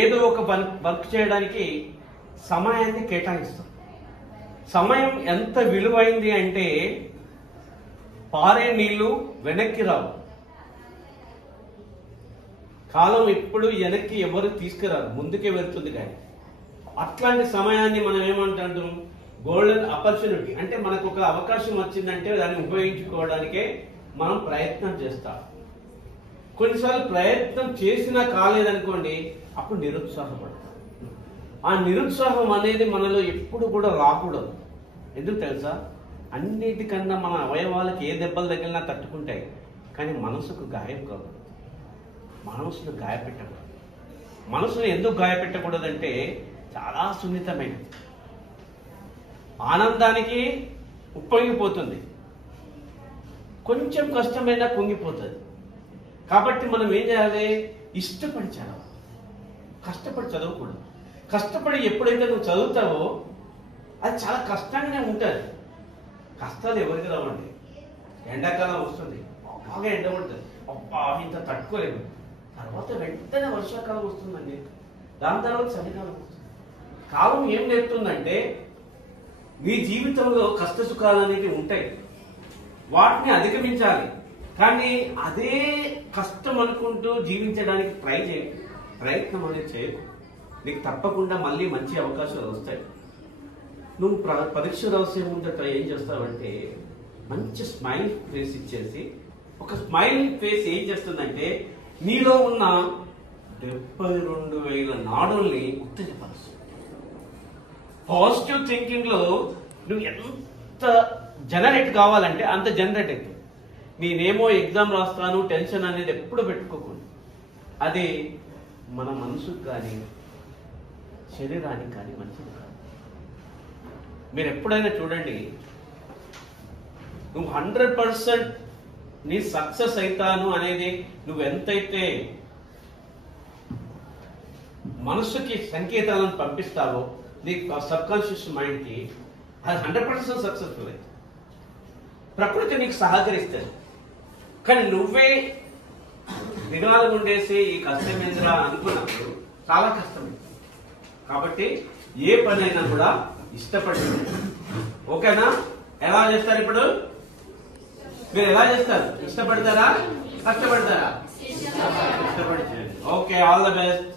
ఏదో ఒక వర్క్ చేయడానికి సమయాన్ని కేటాయిస్తాం. సమయం ఎంత విలువైంది అంటే పారే నీళ్లు వెనక్కి రావు. కాలం ఎప్పుడు వెనక్కి ఎవరు తీసుకురారు, ముందుకే వెళ్తుంది. కానీ అట్లాంటి సమయాన్ని మనం ఏమంటాం, గోల్డెన్ ఆపర్చునిటీ. అంటే మనకు ఒక అవకాశం వచ్చిందంటే దాన్ని ఉపయోగించుకోవడానికే మనం ప్రయత్నం చేస్తాం. కొన్నిసార్లు ప్రయత్నం చేసినా కాలేదనుకోండి, అప్పుడు నిరుత్సాహపడతాం. ఆ నిరుత్సాహం అనేది మనలో ఎప్పుడు కూడా రాకూడదు. ఎందుకు తెలుసా? అన్నిటికన్నా మన అవయవాలకు ఏ దెబ్బలు తగిలినా తట్టుకుంటాయి, కానీ మనసుకు గాయం కాకూడదు. మనసును గాయపెట్టకూడదు. మనసును ఎందుకు గాయపెట్టకూడదంటే చాలా సున్నితమైనది. ఆనందానికి ఉప్పొంగిపోతుంది, కొంచెం కష్టమైనా కుంగిపోతుంది. కాబట్టి మనం ఏం చేయాలి? ఇష్టపడి చదవాలి, కష్టపడి చదవకూడదు. కష్టపడి ఎప్పుడైతే నువ్వు చదువుతావో అది చాలా కష్టంగానే ఉంటుంది. కష్టాలు ఎవరికి రావండి. ఎండాకాలం వస్తుంది, బాగా ఎండ ఉంటుంది, అబ్బా ఇంత తట్టుకోలేము. తర్వాత వెంటనే వర్షాకాలం వస్తుందండి, దాని తర్వాత చలికాలం వస్తుంది. కాలం ఏం నేర్పుతుందంటే నీ జీవితంలో కష్ట సుఖాలు అనేవి ఉంటాయి, వాటిని అధిగమించాలి. కానీ అదే కష్టం అనుకుంటూ జీవించడానికి ప్రయత్నం అనేది చేయకు. నీకు తప్పకుండా మళ్ళీ మంచి అవకాశాలు వస్తాయి. నువ్వు పరీక్ష రాసే ముందట ఏం చేస్తావంటే మంచి స్మైల్ ఫేస్ ఇచ్చేసి, ఒక స్మైల్ ఫేస్ ఏం చేస్తుందంటే నీలో ఉన్న 72,000 నాడుల్ని ఉత్తేజపరుస్తుంది. పాజిటివ్ థింకింగ్ లో నువ్వు ఎంత జనరేట్ కావాలంటే అంత జనరేట్ అవుతుంది. నేనేమో ఎగ్జామ్ రాస్తాను టెన్షన్ అనేది ఎప్పుడు పెట్టుకోకూడదు. అది మన మనసుకు కానీ శరీరానికి కానీ మంచిది కాదు. మీరు ఎప్పుడైనా చూడండి, నువ్వు 100% నీ సక్సెస్ అవుతాను అనేది నువ్వు ఎంతైతే మనసుకి సంకేతాలను పంపిస్తావో నీ సబ్ కాన్షియస్ మైండ్ కి, అది 100% సక్సెస్ఫుల్ అవుతుంది. ప్రకృతి నీకు సహకరిస్తుంది. కానీ నువ్వే దిగాలు ఉండేసి ఈ కష్టమేంద్రా అనుకున్నప్పుడు చాలా కష్టమైంది. కాబట్టి ఏ పనైనా కూడా ఇష్టపడి, ఓకేనా? ఎలా చేస్తారు ఇప్పుడు? మీరు ఎలా చేస్తారు? ఇష్టపడతారా, కష్టపడతారా? ఇష్టపడి చేయండి. Okay, all the best.